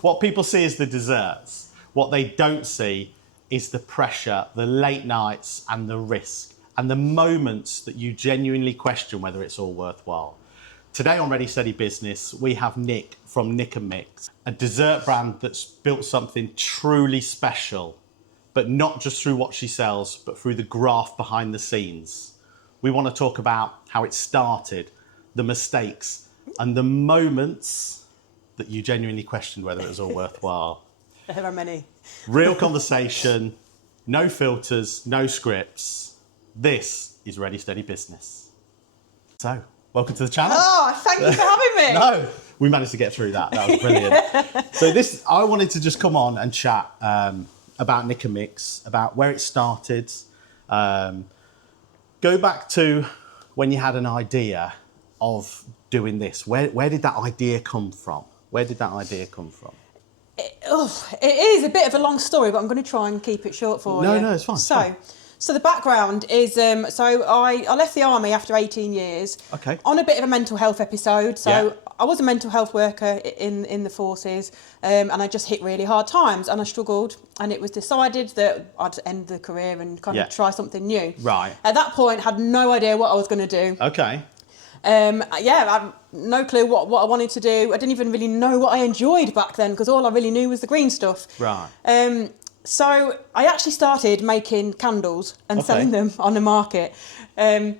What people see is the desserts. What they don't see is the pressure, the late nights and the risk and the moments that you genuinely question whether it's all worthwhile. Today on Ready Steady Business, we have Nik from Nik N, a dessert brand that's built something truly special, but not just through what she sells, but through the graft behind the scenes. We want to talk about how it started, the mistakes, and the moments that you genuinely questioned whether it was all worthwhile. There are many. Real conversation, no filters, no scripts. This is Ready Steady Business. So, welcome to the channel. Oh, thank you for having me. No, we managed to get through that. That was brilliant. So I wanted to just come on and chat about Nik N, about where it started. Go back to when you had an idea of doing this. Where did that idea come from? Where did that idea come from? It is a bit of a long story, but I'm going to try and keep it short for you. No, it's fine. So the background is, I left the army after 18 years. Okay. On a bit of a mental health episode. So I was a mental health worker in the forces, and I just hit really hard times and I struggled, and it was decided that I'd end the career and kind of try something new. Right. At that point, had no idea what I was going to do. Okay. I had no clue what I wanted to do. I didn't even really know what I enjoyed back then, because all I really knew was the green stuff. Right. So I actually started making candles and selling them on the market. And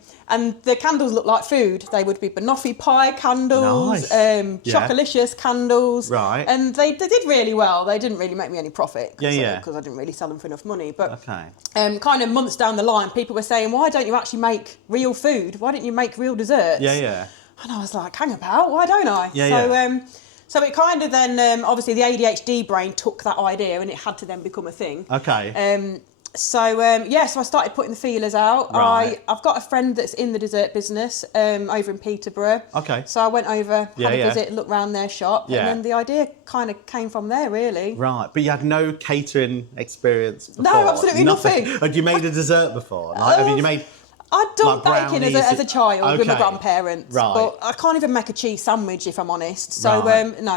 the candles looked like food. They would be banoffee pie candles, chocolicious candles. Right. And they did really well. They didn't really make me any profit because I didn't really sell them for enough money. But kind of months down the line, people were saying, why don't you actually make real food? Why don't you make real desserts? Yeah. And I was like, hang about, why don't I? Yeah. So it kind of then, obviously the ADHD brain took that idea and it had to then become a thing. Okay. So I started putting the feelers out. Right. I've got a friend that's in the dessert business over in Peterborough. Okay. So I went over, had a visit, looked around their shop, and then the idea kind of came from there, really. Right, but you had no catering experience before? No, absolutely nothing. Had you made a dessert before? You made... I'd done like baking as a child with my grandparents, right. but I can't even make a cheese sandwich if I'm honest. So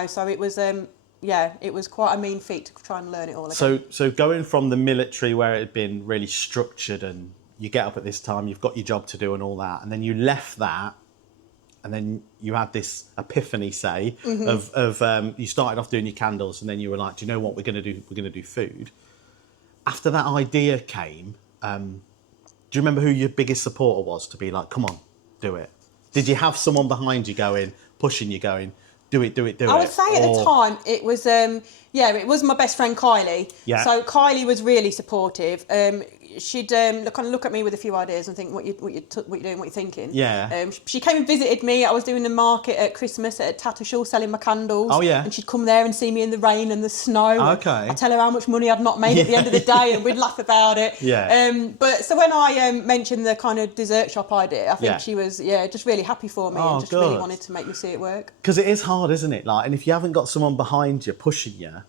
so it was it was quite a mean feat to try and learn it all again. So going from the military, where it had been really structured and you get up at this time, you've got your job to do and all that, and then you left that, and then you had this epiphany, say, of you started off doing your candles, and then you were like, do you know what we're going to do? We're going to do food. After that idea came, do you remember who your biggest supporter was to be like, come on, do it? Did you have someone behind you pushing you, going, do it? I would say at the time it was, it was my best friend Kylie. Yeah. So Kylie was really supportive. She'd kind of look at me with a few ideas and think, what you're doing, what you're thinking. Yeah. She came and visited me. I was doing the market at Christmas at Tattershall selling my candles. Oh, yeah. And she'd come there and see me in the rain and the snow. Okay. I'd tell her how much money I'd not made at the end of the day, and we'd laugh about it. Yeah. But so when I mentioned the kind of dessert shop idea, I think she was just really happy for me and just really wanted to make me see it work. Because it is hard, isn't it? Like, and if you haven't got someone behind you pushing you,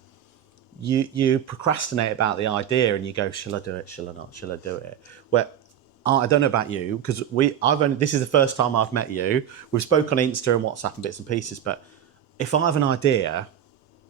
you procrastinate about the idea and you go, shall I do it? Shall I not? Shall I do it? Well, I don't know about you, because this is the first time I've met you. We've spoken on Insta and WhatsApp and bits and pieces, but if I have an idea,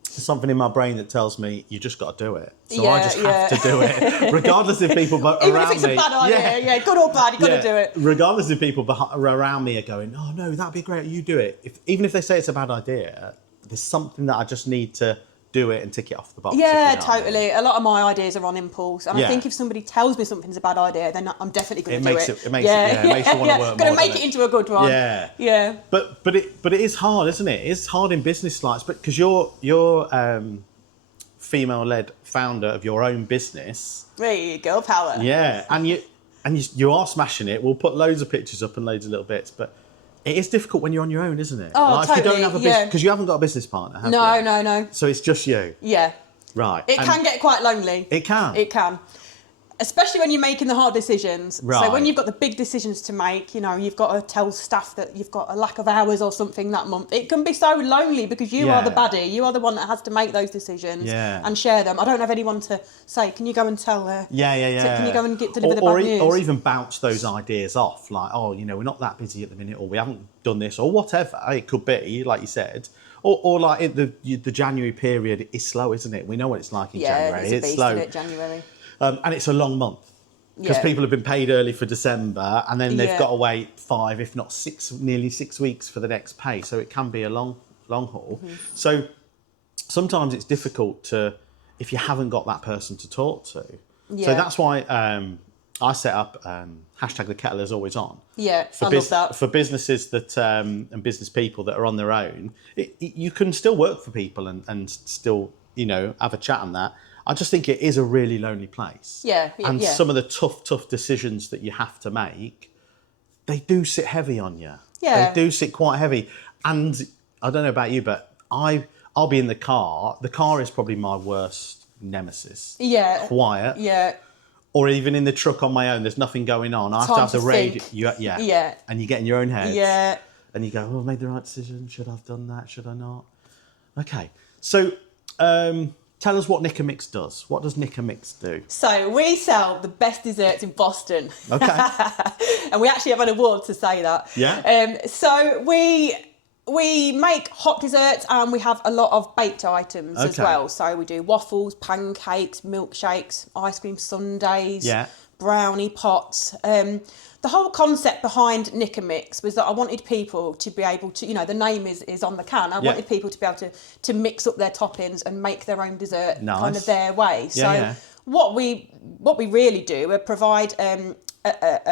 there's something in my brain that tells me you just got to do it. So I just have to do it, regardless if people around me... Even if it's a bad idea, good or bad, you've got to do it. Regardless if people around me are going, oh no, that'd be great, you do it. Even if they say it's a bad idea, there's something that I just need to do it and tick it off the box. Yeah, totally. A lot of my ideas are on impulse, and I think if somebody tells me something's a bad idea, then I'm definitely going to do it. It makes you want to work more. Going to make it into a good one. Yeah. But it is hard, isn't it? It's hard in business lives, but because you're female-led founder of your own business. Really, girl power. Yeah, and you are smashing it. We'll put loads of pictures up and loads of little bits, but it is difficult when you're on your own, isn't it? Oh, like, totally. If you don't have a business, because you haven't got a business partner, have you? No. So it's just you. Yeah. Right. It can get quite lonely. It can. It can. Especially when you're making the hard decisions. Right. So when you've got the big decisions to make, you've got to tell staff that you've got a lack of hours or something that month. It can be so lonely because you are the baddie. You are the one that has to make those decisions and share them. I don't have anyone to say, can you go and tell her? Can you go and deliver the bad news? Or even bounce those ideas off. Like, we're not that busy at the minute, or we haven't done this, or whatever it could be, like you said. Or like the January period is slow, isn't it? We know what it's like in January. It's a beast, slow. isn't it, January? And it's a long month because people have been paid early for December, and then they've got to wait 5, if not 6, nearly 6 weeks for the next pay. So it can be a long haul. So sometimes it's difficult if you haven't got that person to talk to. So that's why I set up hashtag the kettle is always on. Yeah, I love that. For businesses that and business people that are on their own, you can still work for people and still, have a chat on that. I just think it is a really lonely place. Yeah. And some of the tough decisions that you have to make, they do sit heavy on you. Yeah. They do sit quite heavy. And I don't know about you, but I'll be in the car. The car is probably my worst nemesis. Yeah. Quiet. Yeah. Or even in the truck on my own, there's nothing going on. I have to have the radio. Yeah. And you get in your own head. Yeah. And you go, I made the right decision. Should I have done that? Should I not? Okay. So tell us what Nik N does. What does Nik N do? So we sell the best desserts in Boston. Okay. And we actually have an award to say that. Yeah. So we make hot desserts and we have a lot of baked items as well. So we do waffles, pancakes, milkshakes, ice cream sundaes, brownie pots. The whole concept behind Nik N was that I wanted people to be able to, the name is on the can. I wanted people to be able to mix up their toppings and make their own dessert kind of their way. What we really do is provide a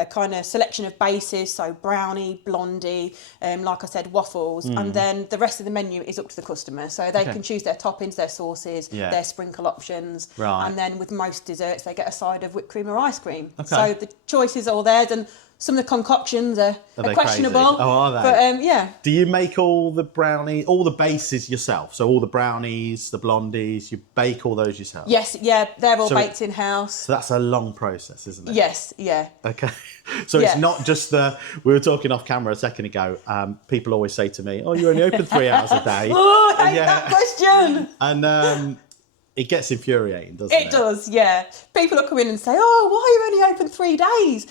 kind of selection of bases, so brownie, blondie, like I said, waffles, and then the rest of the menu is up to the customer. So they can choose their toppings, their sauces, their sprinkle options, and then with most desserts they get a side of whipped cream or ice cream. So the choice is all theirs, and some of the concoctions are questionable. Oh, are they? But do you make all the bases yourself? So all the brownies, the blondies, you bake all those yourself? Yes, they're all baked in-house. So that's a long process, isn't it? Yes, yeah. Okay. So it's not just we were talking off camera a second ago, people always say to me, oh, you only open 3 hours a day. Oh, I hate that question. And it gets infuriating, doesn't it? It does, yeah. People will come in and say, oh, why are you only open 3 days?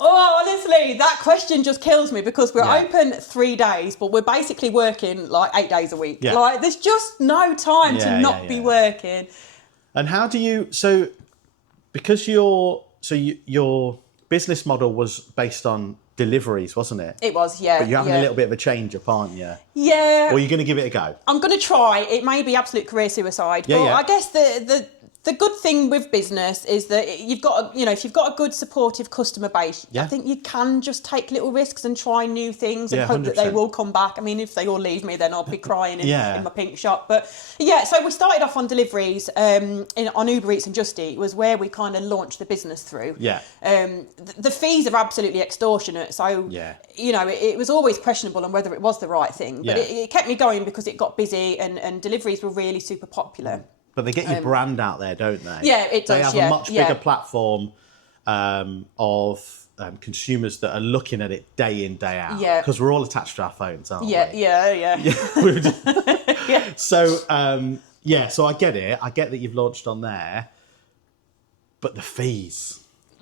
Oh, honestly, that question just kills me because we're open 3 days, but we're basically working like 8 days a week. Yeah. Like, there's just no time to not be working. And how do you, because your business model was based on deliveries, wasn't it? It was, yeah. But you're having a little bit of a change up, aren't you? Yeah. Or are you going to give it a go? I'm going to try. It may be absolute career suicide, but I guess the good thing with business is that you've got, if you've got a good supportive customer base, I think you can just take little risks and try new things and hope 100%. that they will come back. I mean, if they all leave me, then I'll be crying in my pink shop. But so we started off on deliveries on Uber Eats and Just Eat was where we kind of launched the business through. Yeah. The fees are absolutely extortionate. So, it was always questionable on whether it was the right thing. But it kept me going because it got busy and deliveries were really super popular. But they get your brand out there, don't they? Yeah, it does. They have a much bigger platform of consumers that are looking at it day in, day out. Yeah. Because we're all attached to our phones, aren't we? Yeah. So, so I get it. I get that you've launched on there. But the fees.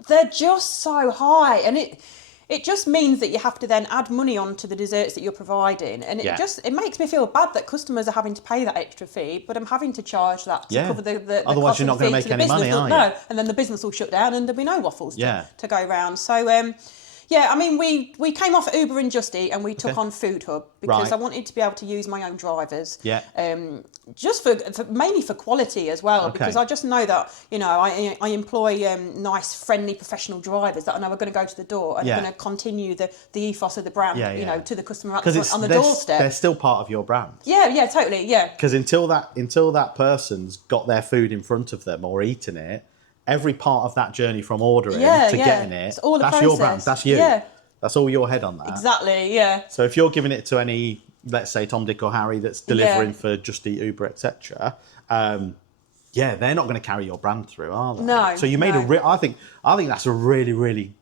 They're just so high. And it just means that you have to then add money onto the desserts that you're providing. And it makes me feel bad that customers are having to pay that extra fee, but I'm having to charge that to cover the Otherwise, cost you're of not the going to fee make to the any money, business. are you? No, and then the business will shut down and there'll be no waffles to go round. So, I mean, we came off Uber and Just Eat and we took on Food Hub because I wanted to be able to use my own drivers. Yeah. Just for mainly for quality as well, because I just know that, I employ nice, friendly, professional drivers that I know are going to go to the door and are going to continue the ethos of the brand, to the customer on the doorstep. They're still part of your brand. Yeah, totally, yeah. Because until that person's got their food in front of them or eating it, every part of that journey from ordering to getting it, it's all that's your brand, that's you. Yeah. That's all your head on that. Exactly, yeah. So if you're giving it to any, let's say Tom, Dick or Harry that's delivering for Just Eat, Uber, etc., they're not going to carry your brand through, are they? No. So you made I think that's a really, really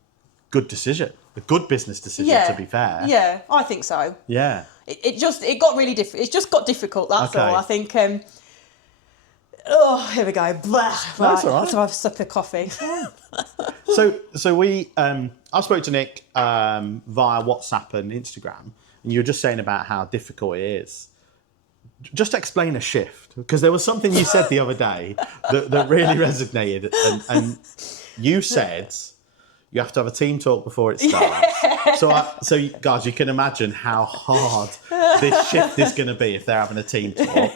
good decision. A good business decision, to be fair. Yeah, I think so. Yeah. It got really difficult. It just got difficult, that's all. I think... here we go. Blah. That's all right. So I've sucked a coffee. So we, I spoke to Nik via WhatsApp and Instagram, and you were just saying about how difficult it is just explain a shift, because there was something you said the other day that really resonated, and you said you have to have a team talk before it starts. Yeah. So guys, you can imagine how hard this shift is going to be if they're having a team talk.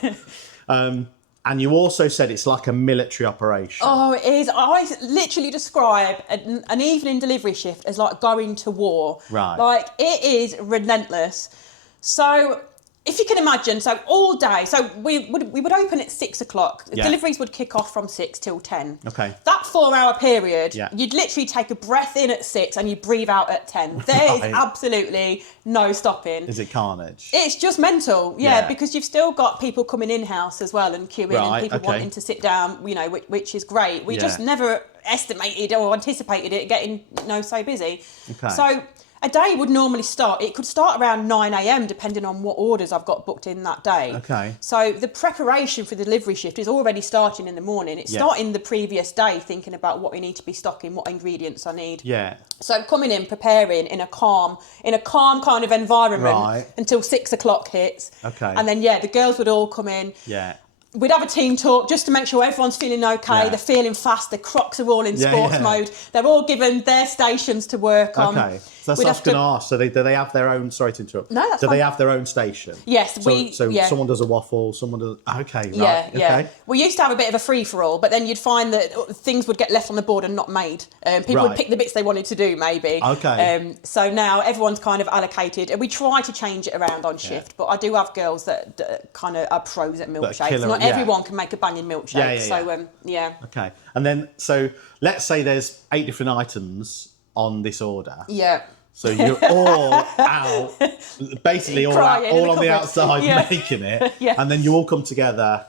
And you also said it's like a military operation. Oh, it is. I literally describe an evening delivery shift as like going to war. Right. Like, it is relentless. So if you can imagine, so all day, so we would open at 6 o'clock. Yeah. Deliveries would kick off from 6 till 10. Okay. That 4-hour period, Yeah. you'd literally take a breath in at 6 and you breathe out at 10. There is absolutely no stopping. Is it carnage? It's just mental, yeah, because you've still got people coming in-house as well and queuing, and people wanting to sit down, you know, which is great. We just never estimated or anticipated it getting, you know, so busy. Okay. So a day would normally start, it could start around 9 a.m. depending on what orders I've got booked in that day. Okay. So the preparation for the delivery shift is already starting in the morning. It's starting the previous day, thinking about what we need to be stocking, what ingredients I need. Yeah. So coming in, preparing in a calm kind of environment until 6 o'clock hits. Okay. And then, the girls would all come in. Yeah. We'd have a team talk just to make sure everyone's feeling okay, they're feeling fast, their Crocs are all in sports mode, they're all given their stations to work on. Okay, so that's what I was going to ask. So do they have their own, sorry to interrupt, no, that's do fine. they have their own station? Yes, So someone does a waffle, someone does, okay, right, yeah. okay. We used to have a bit of a free-for-all, but then you'd find that things would get left on the board and not made. People would pick the bits they wanted to do, maybe. Okay. So now everyone's kind of allocated, and we try to change it around on shift, but I do have girls that kind of are pros at milkshakes. Not everyone can make a banging milkshake, so Okay, and then, so let's say there's 8 different items on this order. Yeah. So you're all out, basically all on the outside making it, and then you all come together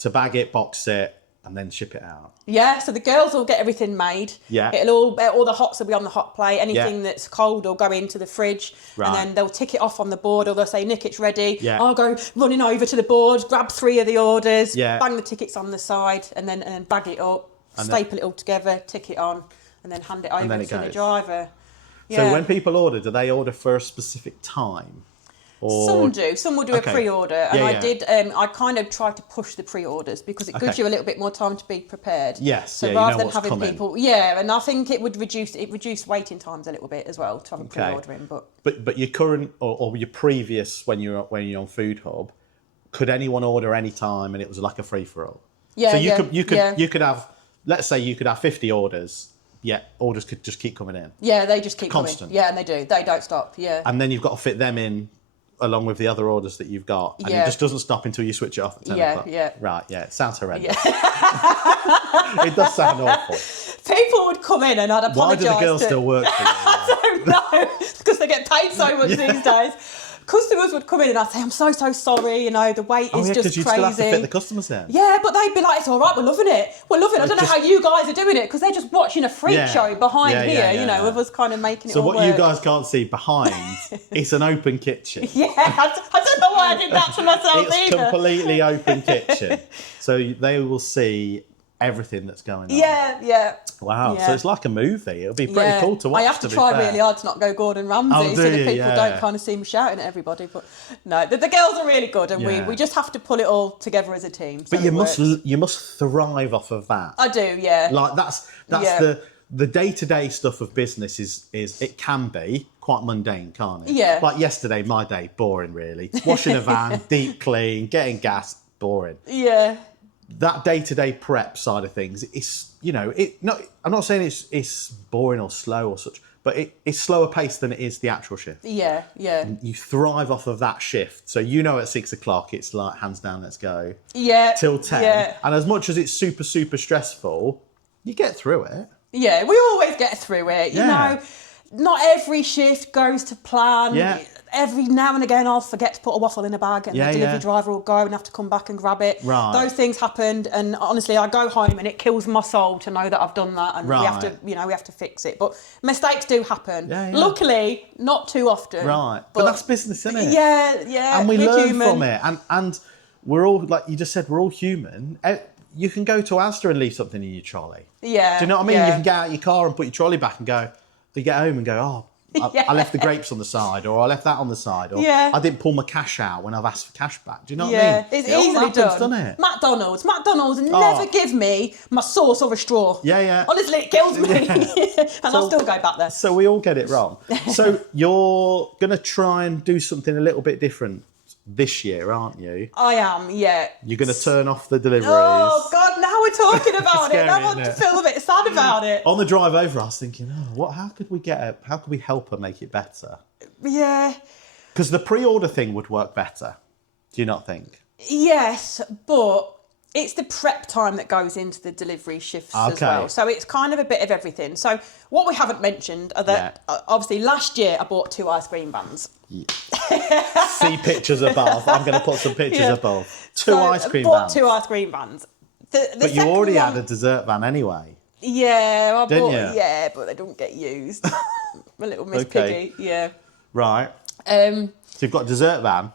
to bag it, box it, and then ship it out. Yeah, so the girls will get everything made. Yeah. All the hots will be on the hot plate. Anything that's cold will go into the fridge. Right. And then they'll tick it off on the board, or they'll say, Nick, it's ready. Yeah. I'll go running over to the board, grab 3 of the orders, Yeah. bang the tickets on the side, and then bag it up, staple it all together, tick it on, and then hand it over to the driver. So when people order, do they order for a specific time? Or... Some do. Some will do a pre-order, and I kind of try to push the pre-orders because it gives you a little bit more time to be prepared. Yes. So rather than having people, and I think it would reduce waiting times a little bit as well to have a pre-ordering. But your current or your previous when you're on Food Hub, could anyone order any time and it was like a free for all? Yeah. So you could have, let's say you could have 50 orders. Yeah, orders could just keep coming in. Yeah, they just keep constant. coming. Yeah, and they do. They don't stop. Yeah. And then you've got to fit them in along with the other orders that you've got, and it just doesn't stop until you switch it off at 10 o'clock. Yeah. Right, it sounds horrendous. Yeah. It does sound awful. People would come in and I'd apologise. Why do the girls still work for you? I don't know, because they get paid so much these days. Customers would come in and I'd say, I'm so sorry, the wait is just crazy. Because you'd still have to fit the customers in. Yeah, but they'd be like, it's all right, we're loving it. We're loving it. I don't know how you guys are doing it, because they're just watching a freak show behind here, of us kind of making it all work. So what you guys can't see behind, it's an open kitchen. Yeah, I don't know why I did that to myself either. It's completely open kitchen. So they will see everything that's going on. Yeah. Wow. So it's like a movie. It'll be pretty cool to watch. I have to try really hard to not go Gordon Ramsay so that people don't kind of see me shouting at everybody. But no, the girls are really good, and we just have to pull it all together as a team. So but you must thrive off of that. I do, yeah. Like that's the day-to-day stuff of business is it can be quite mundane, can't it? Yeah. Like yesterday, my day, boring really. Washing a van, deep clean, getting gas, boring. Yeah. That day-to-day prep side of things is, I'm not saying it's boring or slow or such, but it's slower paced than it is the actual shift. Yeah. And you thrive off of that shift. So at 6 o'clock, it's like hands down, let's go. Yeah. Till 10. Yeah. And as much as it's super, super stressful, you get through it. Yeah, we always get through it. You know, not every shift goes to plan. Yeah. Every now and again, I'll forget to put a waffle in a bag, and the delivery driver will go and have to come back and grab it. Right. Those things happened, and honestly, I go home and it kills my soul to know that I've done that, and we have to fix it. But mistakes do happen. Yeah. Luckily, not too often. Right. But that's business, isn't it? Yeah. And we learn human. from it. And we're all, like you just said, we're all human. You can go to Asda and leave something in your trolley. Yeah. Do you know what I mean? You can get out your car and put your trolley back and go, you get home and go, oh, I left the grapes on the side, or I left that on the side, or I didn't pull my cash out when I've asked for cash back. Do you know what I mean? It's easily happens, done. Doesn't it? McDonald's never give me my sauce or a straw. Yeah. Honestly, it kills me. And I'll still go back there. So we all get it wrong. So you're going to try and do something a little bit different this year, aren't you? I am, yeah. You're going to turn off the deliveries. Oh, God, now we're talking about it. Now I feel a bit sad about it. On the drive over, I was thinking, how could we help her make it better? Yeah. Because the pre-order thing would work better. Do you not think? Yes, but it's the prep time that goes into the delivery shifts as well. So it's kind of a bit of everything. So what we haven't mentioned are that obviously last year I bought 2 ice cream vans. Yeah. See pictures above. I'm going to put some pictures above. 2 ice cream bought vans. 2 ice cream vans. But you already had a dessert van anyway. Yeah, I Didn't bought. you? Yeah, but they don't get used. My little Miss Piggy. Yeah. Right. So you've got a dessert van,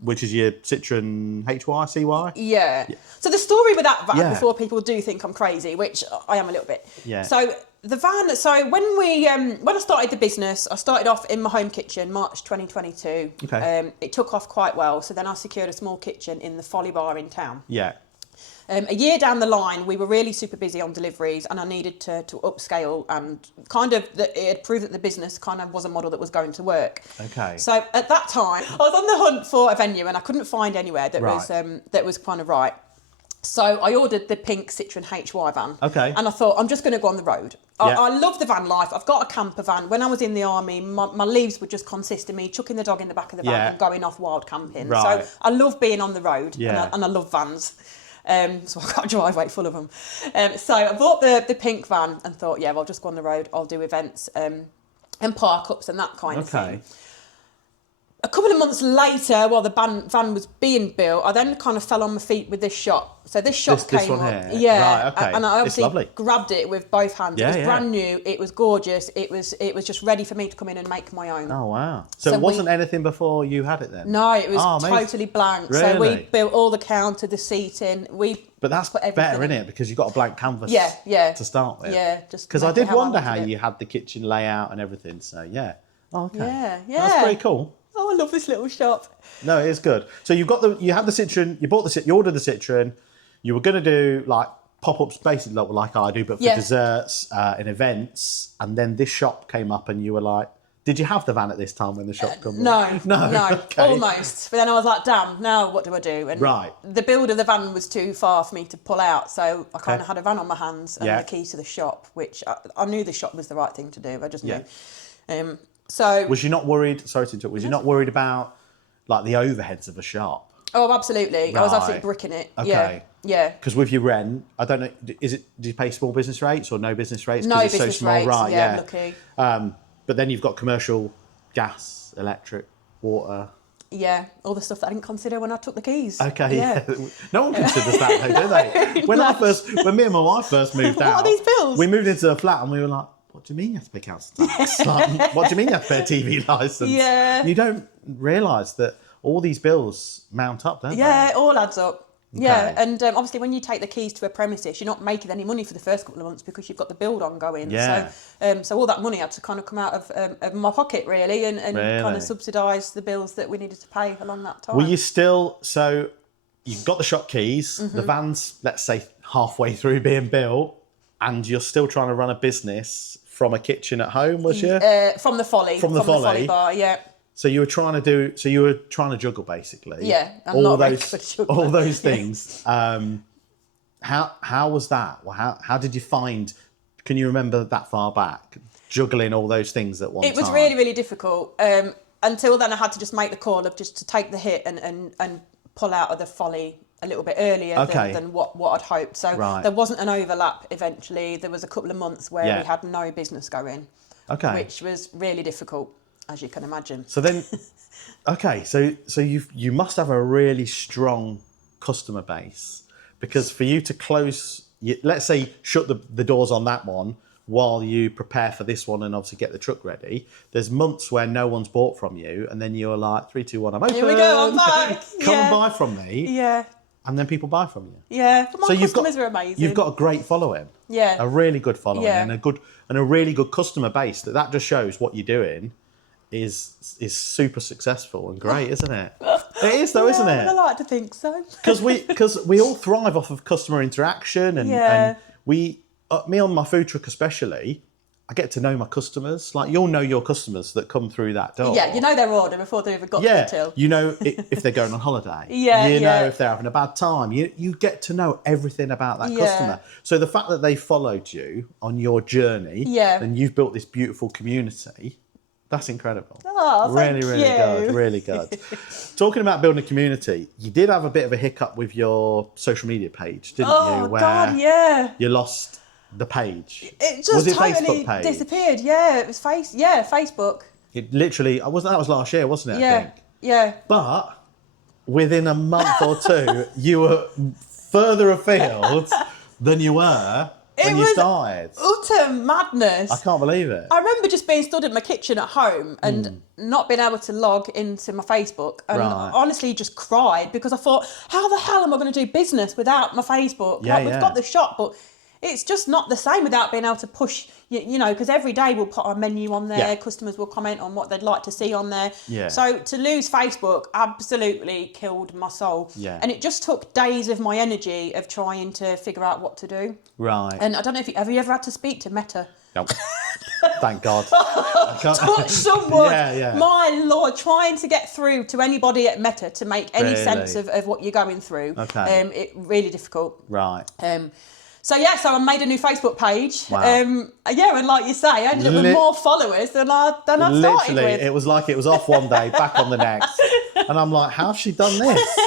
which is your Citroen HY, CY? Yeah. So the story with that van, before people do think I'm crazy, which I am a little bit. Yeah. So the van, so when I started the business, I started off in my home kitchen, March 2022. Okay. It took off quite well. So then I secured a small kitchen in the Folly Bar in town. Yeah. A year down the line, we were really super busy on deliveries, and I needed to upscale, and kind of it had proved that the business kind of was a model that was going to work. Okay. So at that time, I was on the hunt for a venue, and I couldn't find anywhere that was kind of right. So I ordered the pink Citroen HY van. Okay. And I thought, I'm just going to go on the road. I love the van life. I've got a camper van. When I was in the army, my leaves would just consist of me chucking the dog in the back of the van and going off wild camping. Right. So I love being on the road, Yeah. and I love vans. So I've got a driveway full of them. So I bought the pink van and thought, I'll just go on the road. I'll do events and park-ups and that kind of thing. A couple of months later, while the van was being built, I then kind of fell on my feet with this shop. So this shop came up. Here. Yeah. Right, okay. And I obviously grabbed it with both hands. Yeah, it was brand new. It was gorgeous. It was just ready for me to come in and make my own. Oh, wow. So it wasn't anything before you had it then? No, it was totally blank. Really? So we built all the counter, the seating. But that's better, isn't it? Because you've got a blank canvas to start with. Yeah, just because I did wonder how you had the kitchen layout and everything. So, yeah. Oh, okay. Yeah. That's pretty cool. Oh, I love this little shop. No, it is good. So you had the Citroen, you ordered the Citroen, you were going to do like pop-ups basically like I do, but for desserts and events. And then this shop came up and you were like, did you have the van at this time when the shop came up? No. Okay. Almost. But then I was like, damn, now what do I do? And the build of the van was too far for me to pull out. So I kind of had a van on my hands and the keys to the shop, which I knew the shop was the right thing to do. I just knew. So was you not worried? Sorry to interrupt. Was you not worried about like the overheads of a shop? Oh, absolutely. Right. I was absolutely bricking it. Okay. Yeah. Because with your rent, I don't know. Do you pay small business rates or no business rates? No it's business so small, rates. right? Yeah, lucky. But then you've got commercial gas, electric, water. Yeah, all the stuff that I didn't consider when I took the keys. Okay. Yeah. No one considers that, though, do they? When me and my wife first moved out, what are these bills? We moved into a flat and we were like, what do you mean you have to pay council tax? Like, what do you mean you have to pay a TV licence? Yeah. You don't realise that all these bills mount up, don't they? Yeah, it all adds up. Okay. Yeah, and obviously when you take the keys to a premises, you're not making any money for the first couple of months because you've got the build ongoing. Yeah. So all that money had to kind of come out of my pocket really and really? kind of subsidise the bills that we needed to pay along that time. Were you still, so you've got the shop keys, the van's, let's say, halfway through being built, and you're still trying to run a business from a kitchen at home, was you? From the Folly. From the Folly Bar, yeah. So you were trying to juggle basically. Yeah, I'm all not those, very good at juggling. all those things. How was that? Well, how did you find? Can you remember that far back juggling all those things at one time? It was really, really difficult. Until then, I had to just make the call of just to take the hit and pull out of the Folly a little bit earlier than what I'd hoped. So there wasn't an overlap eventually. There was a couple of months where we had no business going, which was really difficult, as you can imagine. So then, so you must have a really strong customer base, because for you to close, let's say shut the doors on that one while you prepare for this one and obviously get the truck ready, there's months where no one's bought from you, and then you're like, 3, 2, 1, I'm open. Here we go, I'm back. Come and buy from me. Yeah. And then people buy from you. Yeah, but my customers are amazing. You've got a great following. Yeah. A really good following Yeah. and a really good customer base. That just shows what you're doing is super successful and great, isn't it? It is though, isn't it? I like to think so. Because we all thrive off of customer interaction and we me on my food truck especially, I get to know my customers. Like you'll know your customers that come through that door. Yeah, you know their order before they even got to the till. You know if they're going on holiday. You know if they're having a bad time. You get to know everything about that customer. So the fact that they followed you on your journey and you've built this beautiful community, that's incredible. Oh, really good, really good. Talking about building a community, you did have a bit of a hiccup with your social media page, didn't you? Oh, God, yeah. You lost the page. It just totally disappeared. Yeah, it was Facebook. It literally, that was last year, wasn't it? I think. Yeah. But within a month or two, you were further afield than you were when you started. Utter madness. I can't believe it. I remember just being stood in my kitchen at home and not being able to log into my Facebook and honestly just cried because I thought, how the hell am I going to do business without my Facebook? We've got the shop, but it's just not the same without being able to push, you know, because every day we'll put our menu on there, customers will comment on what they'd like to see on there. Yeah. So to lose Facebook absolutely killed my soul. Yeah. And it just took days of my energy of trying to figure out what to do. Right. And I don't know if have you ever had to speak to Meta? Nope. Thank God. Touch someone. Yeah. My Lord, trying to get through to anybody at Meta to make any sense of what you're going through. Okay. It really difficult. Right. So I made a new Facebook page. Wow. And like you say, I ended up with more followers than I started Literally, with. it was like it was off one day, back on the next. And I'm like, how's she done this?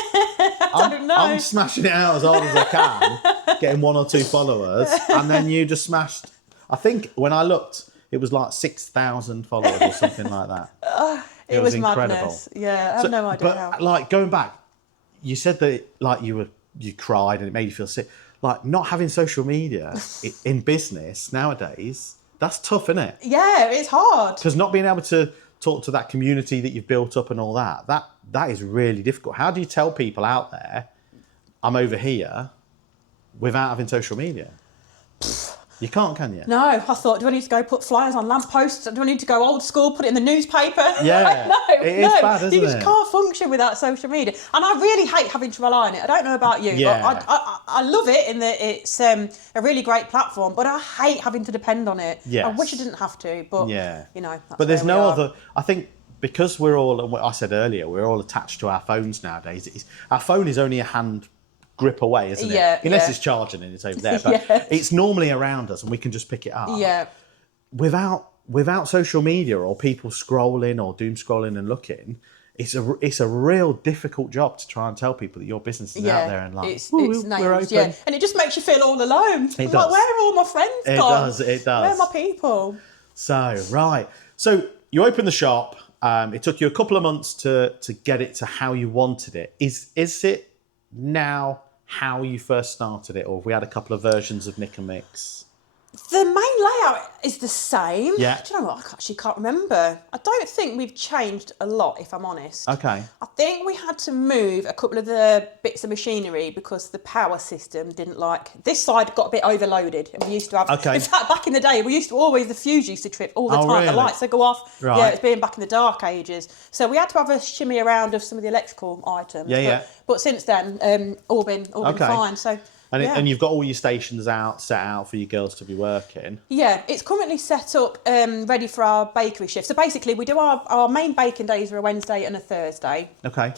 I don't know. I'm smashing it out as hard as I can, getting 1 or 2 followers. And then you just smashed, I think when I looked, it was like 6,000 followers or something like that. It was incredible. Madness. Yeah, I have no idea how. But like going back, you said that like you cried and it made you feel sick. Like not having social media in business nowadays, that's tough, isn't it? Yeah, it's hard. Because not being able to talk to that community that you've built up and all that is really difficult. How do you tell people out there, I'm over here, without having social media? You can't, can you? No, I thought, do I need to go put flyers on lampposts? Do I need to go old school, put it in the newspaper? Yeah, no, it is bad, isn't you it? just can't function without social media. And I really hate having to rely on it. I don't know about you, but I love it in that it's a really great platform, but I hate having to depend on it. Yes. I wish I didn't have to, but, you know. But there's no other, I think, because we're all, I said earlier, we're all attached to our phones nowadays. Our phone is only a hand grip away, isn't it? Unless it's charging and it's over there. But it's normally around us and we can just pick it up. Yeah. Without social media or people scrolling or doom scrolling and looking, it's a real difficult job to try and tell people that your business is out there and like, it's nailed, and it just makes you feel all alone. It does. Like, where are all my friends gone? It does. Where are my people? So you opened the shop. It took you a couple of months to get it to how you wanted it. Is it now how you first started it, or have we had a couple of versions of Nik and Mix? The main layout is the same. Yeah. Do you know what? I actually can't remember. I don't think we've changed a lot, if I'm honest. Okay. I think we had to move a couple of the bits of machinery because the power system didn't this side got a bit overloaded, and we used to have. Okay. In fact, back in the day, the fuse used to trip all the time. Really? The lights would go off. Right. Yeah, it's been back in the dark ages. So we had to have a shimmy around of some of the electrical items. But since then, all been fine. So. And you've got all your stations set out for your girls to be working. Yeah, it's currently set up ready for our bakery shift. So basically we do our main baking days are a Wednesday and a Thursday. Okay.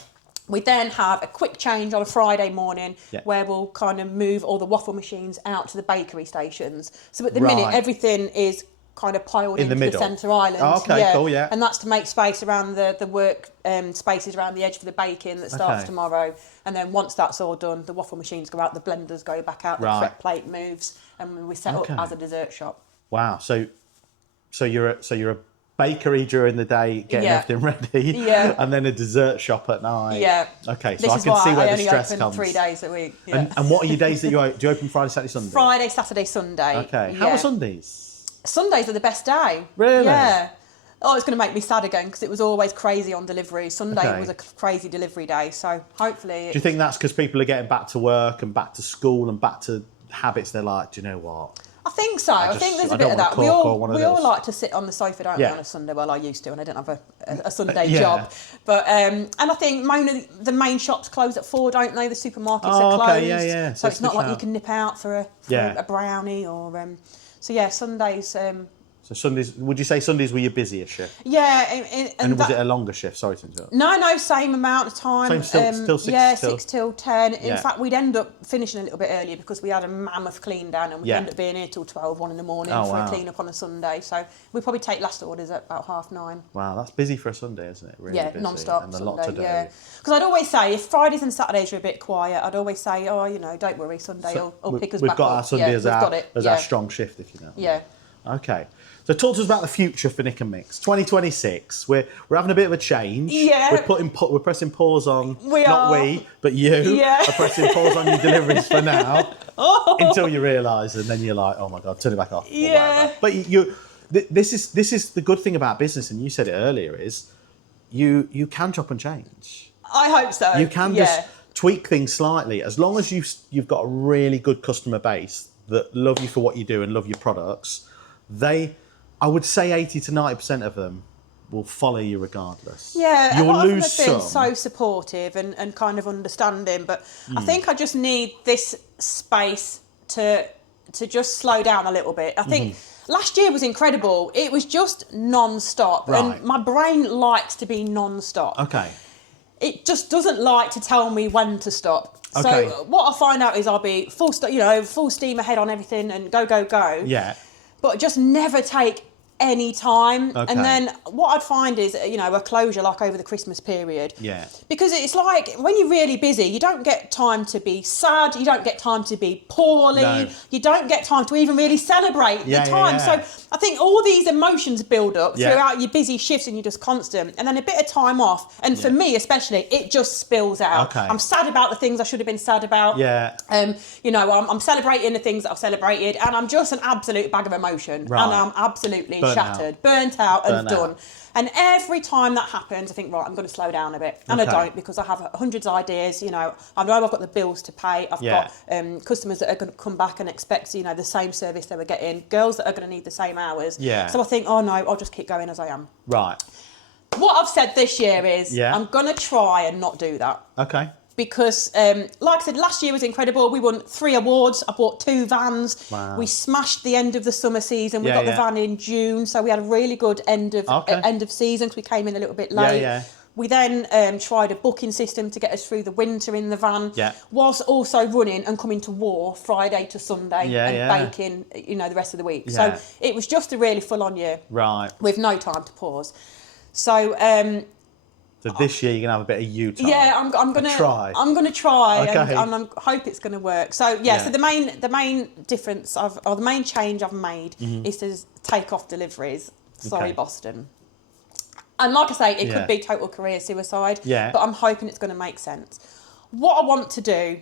We then have a quick change on a Friday morning where we'll kind of move all the waffle machines out to the bakery stations. So at the minute everything is kind of piled into the centre island. Oh, okay, cool, yeah. And that's to make space around the work spaces around the edge for the baking that starts tomorrow. And then once that's all done, the waffle machines go out, the blenders go back out, the crepe plate moves, and we set up as a dessert shop. Wow. So you're a bakery during the day, getting everything ready, and then a dessert shop at night. Yeah. Okay, so I can see where the stress comes. 3 days a week. Yeah. And what are your days that you open? Do you open Friday, Saturday, Sunday? Friday, Saturday, Sunday. Okay. How are Sundays? Sundays are the best day. Really? Yeah. Oh, it's going to make me sad again because it was always crazy on deliveries. Sunday was a crazy delivery day, so hopefully... Do you think that's because people are getting back to work and back to school and back to habits? They're like, do you know what? I think so. I think there's a bit of that. We all like to sit on the sofa, don't we, on a Sunday? Well, I used to, and I didn't have a Sunday job. But and I think the main shops close at 4, don't they? The supermarkets are closed. Okay, so it's not like you can nip out for a brownie or so yeah, Sundays. So Sundays, would you say Sundays were your busiest shift? Yeah, and was it a longer shift? Sorry to interrupt. No, same amount of time. Still 6 6 till 10. In fact, we'd end up finishing a little bit earlier because we had a mammoth clean down, and we'd end up being here till 12, 1 in the morning for a clean up on a Sunday. So we probably take last orders at about 9:30. Wow, that's busy for a Sunday, isn't it? Really busy. Non-stop and a Sunday. lot to do. Yeah, because I'd always say if Fridays and Saturdays are a bit quiet, I'd always say, don't worry, Sunday will pick us back up. We've got our Sunday as our strong shift, if you know. Yeah. Okay. So talk to us about the future for Nik N Mix. 2026. We're having a bit of a change. Yeah. We're pressing pause on. But you are pressing pause on your deliveries for now. Until you realise, and then you're like, oh my god, turn it back off. Yeah. But this is the good thing about business, and you said it earlier, is you can chop and change. I hope so. You can just tweak things slightly, as long as you've got a really good customer base that love you for what you do and love your products. I would say 80 to 90% of them will follow you regardless. Yeah, you'll a lot lose of them have been some. so supportive and kind of understanding, but I think I just need this space to just slow down a little bit. I think last year was incredible. It was just non-stop, and my brain likes to be non-stop. Okay. It just doesn't like to tell me when to stop. Okay. So what I find out is I'll be full steam ahead on everything and go. Yeah. But just never take any time. Okay. And then what I'd find is, a closure like over the Christmas period. Yeah. Because it's like when you're really busy, you don't get time to be sad, you don't get time to be poorly, you don't get time to even really celebrate the time. So I think all these emotions build up throughout your busy shifts, and you're just constant. And then a bit of time off, and for me especially, it just spills out. Okay. I'm sad about the things I should have been sad about. Yeah. I'm celebrating the things that I've celebrated, and I'm just an absolute bag of emotion. Right. And I'm absolutely shattered, burnt out and done. Out. And every time that happens, I think, right, I'm going to slow down a bit. And I don't, because I have hundreds of ideas. I know I've got the bills to pay. I've got customers that are going to come back and expect, the same service they were getting, girls that are going to need the same hours. Yeah. So I think, oh no, I'll just keep going as I am. Right. What I've said this year is I'm going to try and not do that. Okay. Because, like I said, last year was incredible. We won 3 awards. I bought 2 vans. Wow. We smashed the end of the summer season. We got the van in June, so we had a really good end of season because we came in a little bit late. Yeah. We then tried a booking system to get us through the winter in the van. Yeah. Whilst also running and coming to war Friday to Sunday and baking, the rest of the week. Yeah. So it was just a really full-on year. Right. With no time to pause. So. So this year you're gonna have a bit of you time. Yeah, I'm gonna try. I'm gonna try, okay. and I hope it's gonna work. So so the main difference the main change I've made is to take off deliveries. Sorry, Boston. And like I say, it could be total career suicide. Yeah. But I'm hoping it's gonna make sense. What I want to do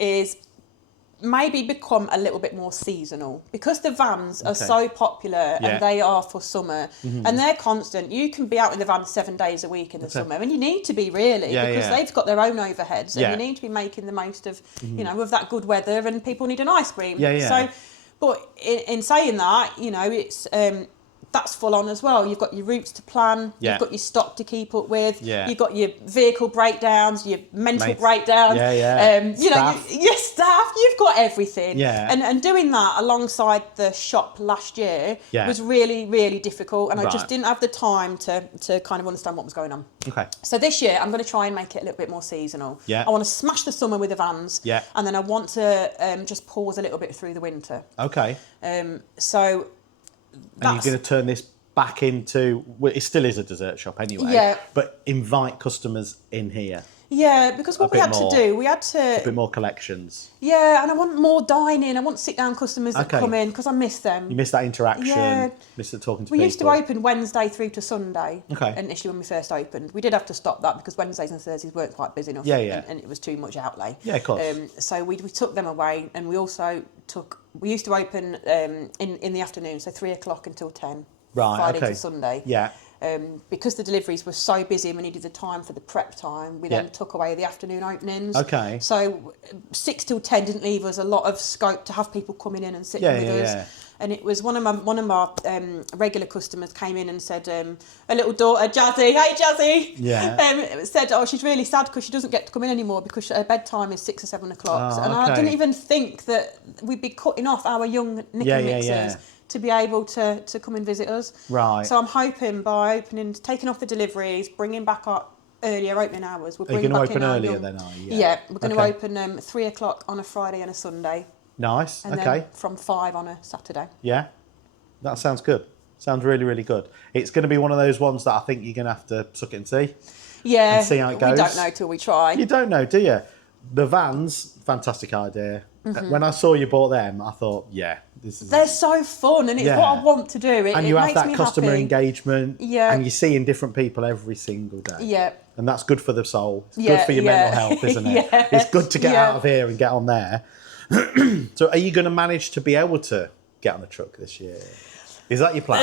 is maybe become a little bit more seasonal, because the vans are so popular and they are for summer and they're constant. You can be out in the van 7 days a week in the summer, and you need to be really because they've got their own overheads, and you need to be making the most of of that good weather, and people need an ice cream. So, but in saying that, it's that's full on as well. You've got your routes to plan, you've got your stock to keep up with, you've got your vehicle breakdowns, your mental breakdowns, your staff, you've got everything. And doing that alongside the shop last year was really, really difficult, and I just didn't have the time to kind of understand what was going on. Okay. So this year I'm going to try and make it a little bit more seasonal. I want to smash the summer with the vans, and then I want to just pause a little bit through the winter. Okay. So and you're going to turn this back into, well, it still is a dessert shop anyway, but invite customers in here. Yeah, because what we had to do, we had to... A bit more collections. Yeah, and I want more dining. I want sit-down customers that come in, because I miss them. You miss that interaction, miss the talking to people. We used to open Wednesday through to Sunday, initially when we first opened. We did have to stop that because Wednesdays and Thursdays weren't quite busy enough, and it was too much outlay. Yeah, of course. So we took them away, and we also we used to open in the afternoon, so 3 o'clock until 10, Friday to Sunday. Yeah. because the deliveries were so busy and we needed the time for the prep time, we then took away the afternoon openings. Okay. So 6 till 10 didn't leave us a lot of scope to have people coming in and sitting with us. Yeah. And it was one of my regular customers came in and said, a little daughter, Jazzy, hey Jazzy, said, oh, she's really sad because she doesn't get to come in anymore because her bedtime is 6 or 7 o'clock. Oh, and I didn't even think that we'd be cutting off our young Nik N mixers to be able to come and visit us. Right. So I'm hoping by taking off the deliveries, bringing back our earlier opening hours, we'll bring back in. Are you back going to open in earlier then, are you? Yeah, we're going to open 3 o'clock on a Friday and a Sunday. Nice. And then from 5 on a Saturday. Yeah. That sounds good. Sounds really, really good. It's going to be one of those ones that I think you're going to have to suck it and see. Yeah. And see how it goes. We don't know till we try. You don't know, do you? The vans, fantastic idea. When I saw you bought them, I thought, they're so fun, and it's what I want to do. And you have makes that me customer happy. engagement. Yeah. And you're seeing different people every single day. Yeah. And that's good for the soul. It's good for your mental health, isn't it? Yes. It's good to get out of here and get on there. So are you going to manage to be able to get on the truck this year? Is that your plan?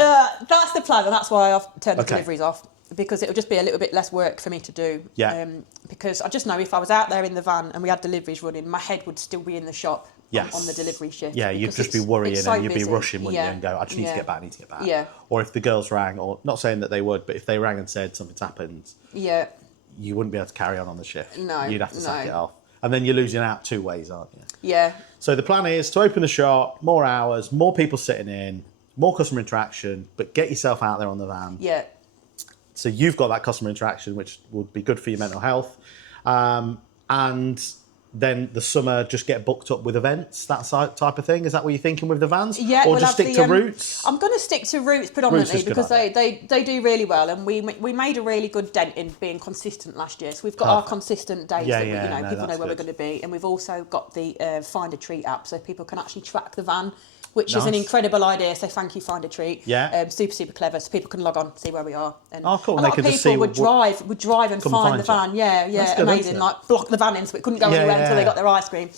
That's the plan, and that's why I've turned the deliveries off, because it'll just be a little bit less work for me to do. Yeah. Because I just know if I was out there in the van and we had deliveries running, my head would still be in the shop on the delivery shift. Yeah, you'd just be worrying and you'd be rushing, wouldn't you, and go, I just need to get back, Yeah. Or if the girls rang, or not saying that they would, but if they rang and said something's happened, you wouldn't be able to carry on the shift. No. You'd have to sack it off. And then you're losing out 2 ways, aren't you? Yeah. So the plan is to open the shop, more hours, more people sitting in, more customer interaction, but get yourself out there on the van. Yeah. So you've got that customer interaction, which would be good for your mental health. And then the summer, just get booked up with events, that type of thing. Is that what you're thinking with the vans? Yeah. Or just stick to roots? I'm going to stick to roots predominantly because they do really well, and we made a really good dent in being consistent last year. So we've got our consistent days that people know where we're going to be, and we've also got the Find a Treat app, so people can actually track the van, which is an incredible idea. So thank you, Find a Treat. Yeah. Super clever. So people can log on, see where we are. And cool. A lot of people would drive and find the van. Yeah, good, amazing. Like block the van in so it couldn't go anywhere until they got their ice cream.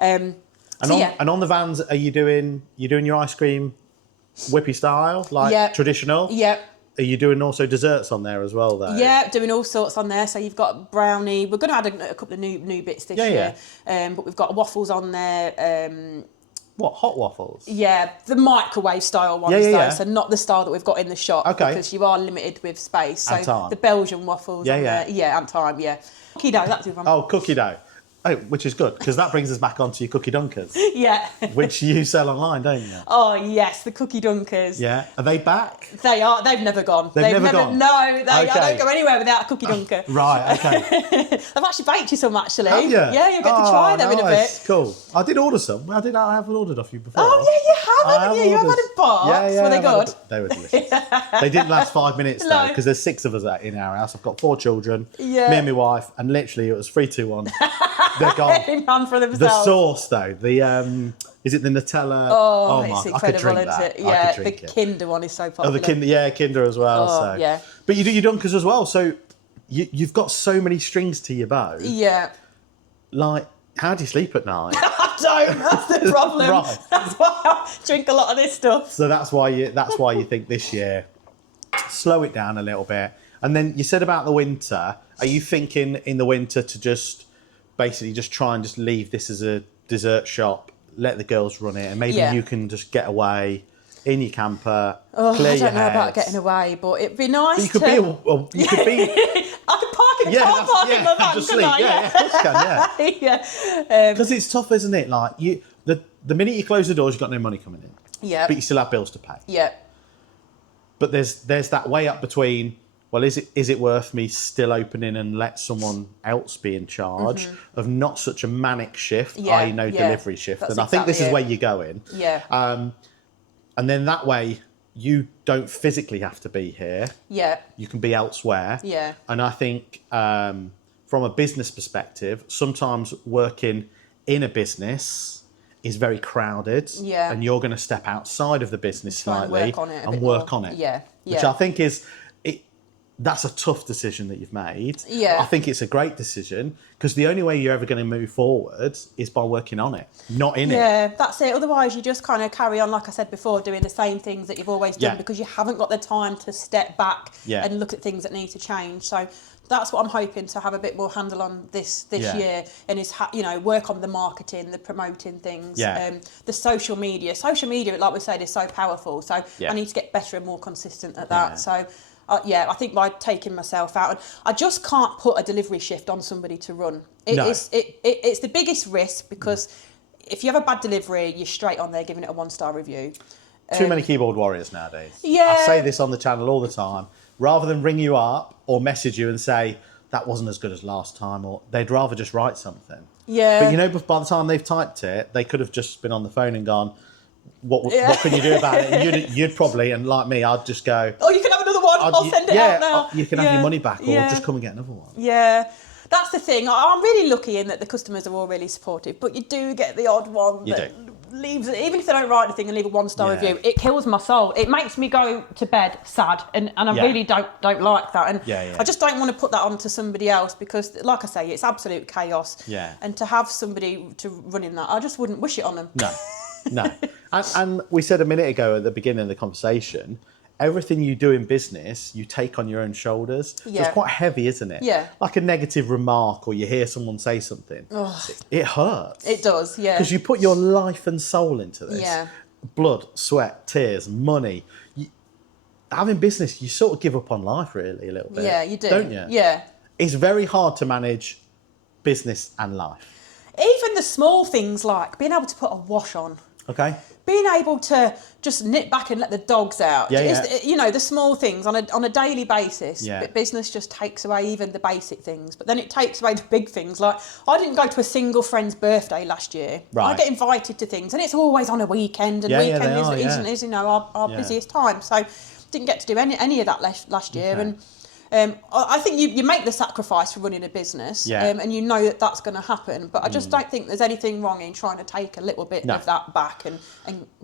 And on the vans, are you doing your ice cream whippy style, like traditional? Yeah. Are you doing also desserts on there as well, though? Yeah, doing all sorts on there. So you've got brownie. We're going to add a couple of new bits this year. But we've got waffles on there. What, hot waffles? Yeah, the microwave style ones though, so not the style that we've got in the shop because you are limited with space. So the Belgian waffles on there. Yeah, and time, Cookie dough, that's the one. Oh, cookie dough. Oh, which is good, because that brings us back onto your cookie dunkers. Yeah. Which you sell online, don't you? Oh, yes, the cookie dunkers. Yeah. Are they back? They are. They've never gone. They've never gone? No, I don't go anywhere without a cookie dunker. Right, okay. I've actually baked you some, actually. Have you? Yeah, you'll get to try them in a bit. Cool. I did order some. I haven't ordered off you before. Oh, yeah, you have, haven't you? You have had a box. Yeah, Were they good? They were delicious. They didn't last 5 minutes, though, because there's 6 of us in our house. I've got 4 children, me and my wife, and literally it was 3, 2, 1. They're gone. For themselves. The sauce, though, is it the Nutella? Oh my! It's incredible, I could drink isn't that. it? Yeah, the Kinder one is so popular. Oh, the Kinder, Kinder as well. Oh, yeah. But you do your dunkers as well, so you've got so many strings to your bow. Yeah. Like, how do you sleep at night? I don't. That's the problem. Right. That's why I drink a lot of this stuff. So that's why you think this year, slow it down a little bit. And then you said about the winter. Are you thinking in the winter to just basically just try and just leave this as a dessert shop, let the girls run it, and maybe you can just get away in your camper, clear I your don't know head. about getting away, but it'd be nice. But you could be. You could be. I could park in the car park in my van, just couldn't sleep. I? Yeah, of course you can. Yeah. Because it's tough, isn't it? Like the minute you close the doors, you've got no money coming in. Yeah. But you still have bills to pay. Yeah. But there's that way up between. Well, is it worth me still opening and let someone else be in charge of not such a manic shift, i.e. no delivery shift? That's And I think this is where you're going. Yeah. And then that way you don't physically have to be here. Yeah. You can be elsewhere. Yeah. And I think from a business perspective, sometimes working in a business is very crowded. Yeah. And you're going to step outside of the business slightly and work on it. Yeah. Yeah. Which I think is... that's a tough decision that you've made. Yeah. I think it's a great decision because the only way you're ever going to move forward is by working on it, not in it. Yeah, that's it. Otherwise, you just kind of carry on, like I said before, doing the same things that you've always done because you haven't got the time to step back and look at things that need to change. So that's what I'm hoping to have a bit more handle on this year, and is work on the marketing, the promoting things, the social media. Social media, like we said, is so powerful. So I need to get better and more consistent at that. So. I think by taking myself out, and I just can't put a delivery shift on somebody to run. It's the biggest risk because if you have a bad delivery, you're straight on there giving it a 1-star review. Too many keyboard warriors nowadays. Yeah. I say this on the channel all the time. Rather than ring you up or message you and say, that wasn't as good as last time, or they'd rather just write something. Yeah. But by the time they've typed it, they could have just been on the phone and gone, what can you do about it? And you'd probably, and like me, I'd just go, oh, you can have another one. I'll send it out now. You can have your money back, or just come and get another one. Yeah. That's the thing. I'm really lucky in that the customers are all really supportive, but you do get the odd one that leaves it, even if they don't write anything and leave a 1-star review, it kills my soul. It makes me go to bed sad, and I really don't like that. And I just don't want to put that onto somebody else because, like I say, it's absolute chaos. Yeah. And to have somebody to run in that, I just wouldn't wish it on them. No. And we said a minute ago at the beginning of the conversation, everything you do in business, you take on your own shoulders. So it's quite heavy, isn't it? Yeah. Like a negative remark, or you hear someone say something. It hurts. It does, yeah. Because you put your life and soul into this. Yeah. Blood, sweat, tears, money. Having business, you sort of give up on life, really, a little bit. Yeah, you do. Don't you? Yeah. It's very hard to manage business and life. Even the small things like being able to put a wash on. Okay. Being able to just nip back and let the dogs out. The small things on a daily basis. Yeah. But business just takes away even the basic things. But then it takes away the big things. Like, I didn't go to a single friend's birthday last year. Right. I get invited to things, and it's always on a weekend, and weekend is our busiest time. So didn't get to do any of that last year. Okay. And I think you make the sacrifice for running a business, and you know that that's going to happen. But I just don't think there's anything wrong in trying to take a little bit of that back and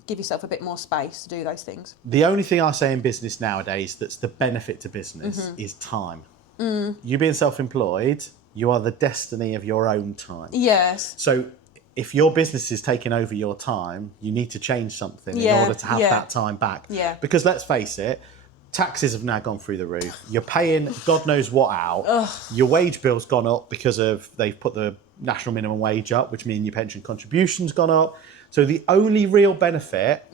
give yourself a bit more space to do those things. The only thing I say in business nowadays that's the benefit to business is time. You being self-employed, you are the destiny of your own time. Yes. So if your business is taking over your time, you need to change something in order to have that time back. Yeah. Because let's face it, taxes have now gone through the roof. You're paying God knows what out. Your wage bill's gone up because they've put the national minimum wage up, which means your pension contribution's gone up. So the only real benefit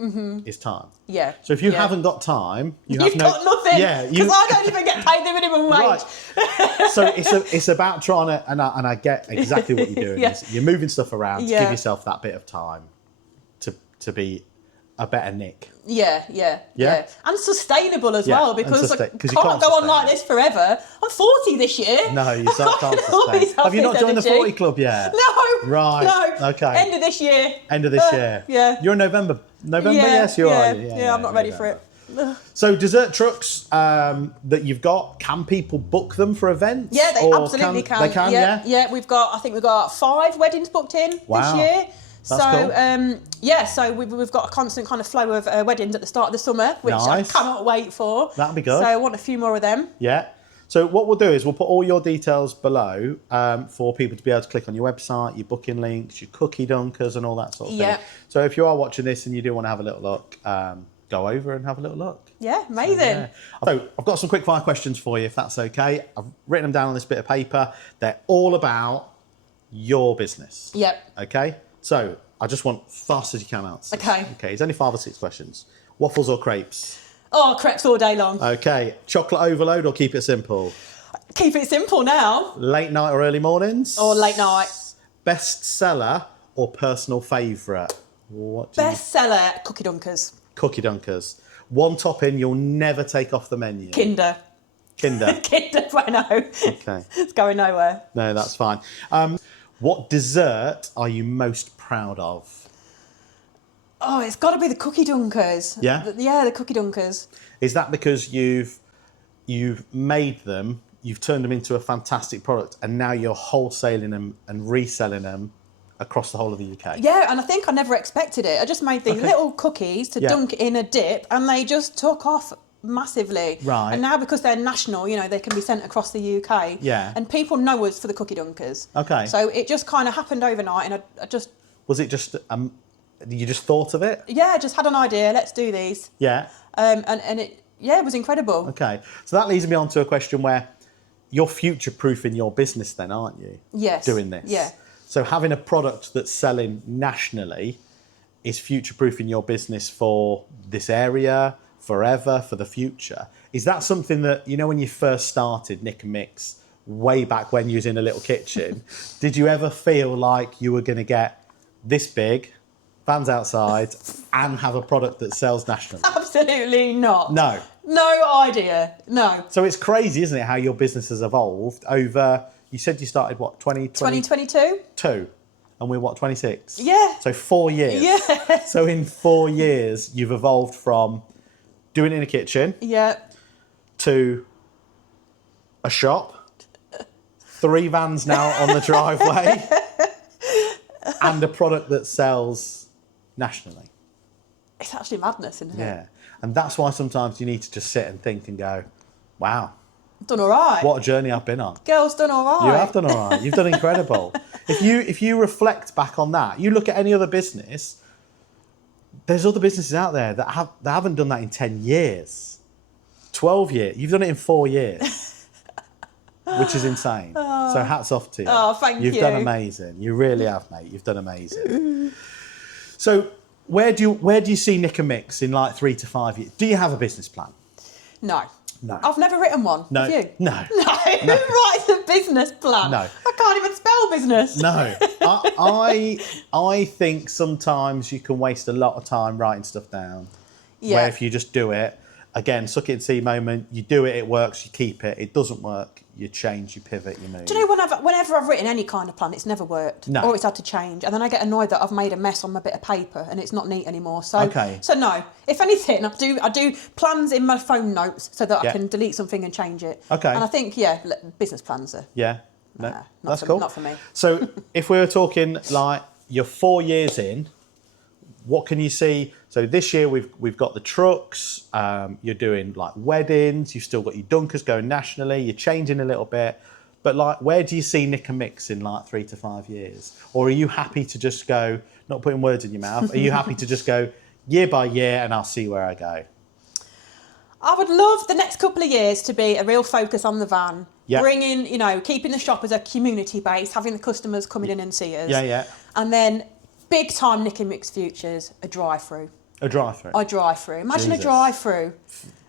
is time. Yeah. So if you haven't got time, you've got nothing. Yeah. Because I don't even get paid the minimum wage. Right. So it's about trying to, and I get exactly what you're doing. You're moving stuff around to give yourself that bit of time to be a better Nick. Yeah. And sustainable as well, because I can't can't go on like this forever. I'm 40 this year. No, you can't sustain. Have you not joined the 40 club yet? No. Right. No. Okay. End of this year. Yeah. You're in November. Yes, you are. Yeah, I'm not ready for it. So dessert trucks that you've got, can people book them for events? Yeah, they absolutely can. They can, yeah? Yeah, I think we've got 5 weddings booked in this year. That's cool. So we've got a constant kind of flow of weddings at the start of the summer, which I cannot wait for. That'll be good. So I want a few more of them. Yeah. So what we'll do is we'll put all your details below for people to be able to click on your website, your booking links, your cookie dunkers and all that sort of thing. So if you are watching this and you do want to have a little look, go over and have a little look. Yeah, amazing. So I've got some quick fire questions for you, if that's okay. I've written them down on this bit of paper. They're all about your business. Yep. Okay? So I just want fast as you can answers. Okay. It's only 5 or 6 questions. Waffles or crepes? Oh, crepes all day long. Okay. Chocolate overload or keep it simple? Keep it simple now. Late night or early mornings? Or late night. Bestseller or personal favourite? Bestseller, cookie dunkers. Cookie dunkers. One topping you'll never take off the menu? Kinder. Kinder, I know. Okay. It's going nowhere. No, that's fine. What dessert are you most proud of? Oh, it's got to be the cookie dunkers. Yeah? The cookie dunkers. Is that because you've made them, you've turned them into a fantastic product, and now you're wholesaling them and reselling them across the whole of the UK? Yeah, and I think I never expected it. I just made these little cookies to dunk in a dip, and they just took off massively. Right. And now because they're national, you know, they can be sent across the UK. Yeah. And people know us for the cookie dunkers. Okay. So it just kind of happened overnight, and I just... Was it just, you just thought of it? Yeah, I just had an idea, let's do these. Yeah. And it, yeah, it was incredible. Okay. So that leads me on to a question where you're future-proofing your business then, aren't you? Yes. Doing this. Yeah. So having a product that's selling nationally is future-proofing your business for this area, forever, for the future. Is that something that, you know, when you first started Nik N Mix, way back when you was in a little kitchen, did you ever feel like you were going to get this big, vans outside, and have a product that sells nationally? Absolutely not. No. No idea. No. So it's crazy, isn't it, how your business has evolved over, you said you started, what, 2022? 2, and we're, what, 26? Yeah. So 4 years. Yeah. So in 4 years, you've evolved from doing it in a kitchen Yeah. to a shop, 3 vans now on the driveway, and a product that sells nationally. It's actually madness, isn't it? Yeah. And that's why sometimes you need to just sit and think and go, wow, Done all right. what a journey I've been on. Girl's done all right. You have done all right. You've done incredible. If you reflect back on that, you look at any other business, there's other businesses out there that haven't done that in 10 years, 12 years. You've done it in 4 years, which is insane. So hats off to you. Oh, thank you. You've done amazing. You really have, mate. You've done amazing. So where do you see Nik N Mix in like 3 to 5 years? Do you have a business plan? No. No. I've never written one. No. Have you? No. No. Who writes a business plan? No. I can't even spell business. No, I think sometimes you can waste a lot of time writing stuff down. Yeah. Where if you just do it, again, suck it and see moment, you do it, it works, you keep it. It doesn't work, you change, you pivot, you move. Do you know, whenever I've written any kind of plan, it's never worked. No. Or it's had to change. And then I get annoyed that I've made a mess on my bit of paper and it's not neat anymore. So, Okay. So no. If anything, I do plans in my phone notes so that Yeah. I can delete something and change it. Okay. And I think, yeah, business plans are... Yeah, no, that's for, cool. Not for me. So if we were talking like you're 4 years in, what can you see? So this year we've got the trucks, you're doing like weddings, you've still got your dunkers going nationally, you're changing a little bit. But like, where do you see Nik N Mix in like 3 to 5 years? Or are you happy to just go, not putting words in your mouth, are you happy to just go year by year and I'll see where I go? I would love the next couple of years to be a real focus on the van. Yeah. Bringing, you know, keeping the shop as a community base, having the customers coming in and see us. Yeah, yeah. And then big time Nik N Mix futures, a drive-through. A drive-through? A drive-through. Imagine Jesus. a drive-through.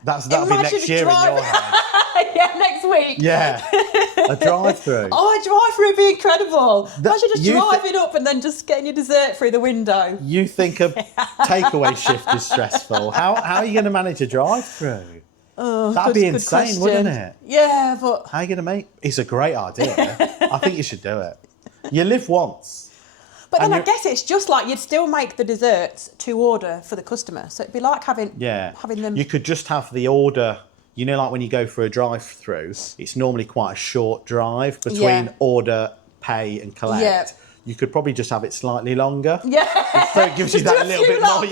That'll be next year in your house. Yeah, next week. Yeah, a drive-through. Oh, a drive-through would be incredible. Imagine just you driving up and then just getting your dessert through the window. You think a takeaway shift is stressful. How are you going to manage a drive-through? Oh, That'd be good insane, question. wouldn't it? Yeah, but... How are you going to make... It's a great idea. I think you should do it. You live once. But then I guess it's just like you'd still make the desserts to order for the customer. So it'd be like having them... You could just have the order... You know, like when you go for a drive-through, it's normally quite a short drive between order, pay and collect. Yeah. You could probably just have it slightly longer. Yeah. So it gives you that little bit more,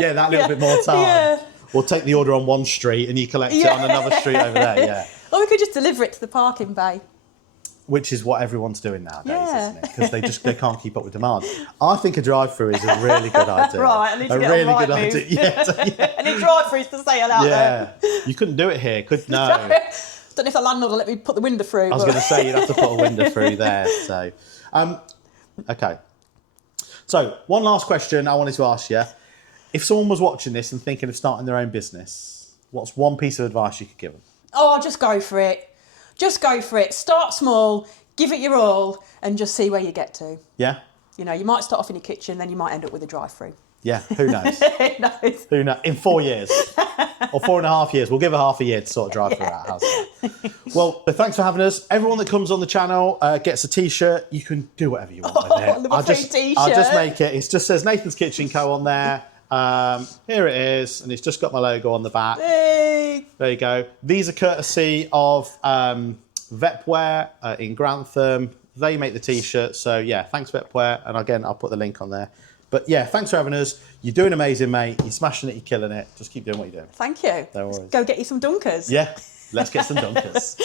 yeah, that little bit more time. Yeah. Or take the order on one street and you collect it on another street over there, yeah. Or we could just deliver it to the parking bay. Which is what everyone's doing nowadays, Yeah. isn't it? Because they can't keep up with demand. I think a drive-through is a really good idea. Right, I need to get really on good Rightmove. idea. Yeah, I need drive-throughs to sale out there. You couldn't do it here, no. Don't know if the landlord will let me put the window through. I was going to say you'd have to put a window through there. So, okay. So one last question I wanted to ask you: if someone was watching this and thinking of starting their own business, what's one piece of advice you could give them? Oh, just go for it. Just go for it. Start small, give it your all, and just see where you get to. Yeah. You know, you might start off in your kitchen, then you might end up with a drive-through. Yeah. Who knows? Who knows? Who knows? In 4 years or 4.5 years, we'll give her half a year to sort of drive through that house. Well, thanks for having us. Everyone that comes on the channel gets a T-shirt. You can do whatever you want with it. I'll just make it. It just says Nathan's Kitchen Co on there. Here it is, and it's just got my logo on the back. Hey. There you go. These are courtesy of Vepwear in Grantham. They make the T-shirts. So yeah, thanks Vepwear. And again, I'll put the link on there. But yeah, thanks for having us. You're doing amazing, mate. You're smashing it. You're killing it. Just keep doing what you're doing. Thank you. No worries. Go get you some dunkers. Yeah, let's get some dunkers.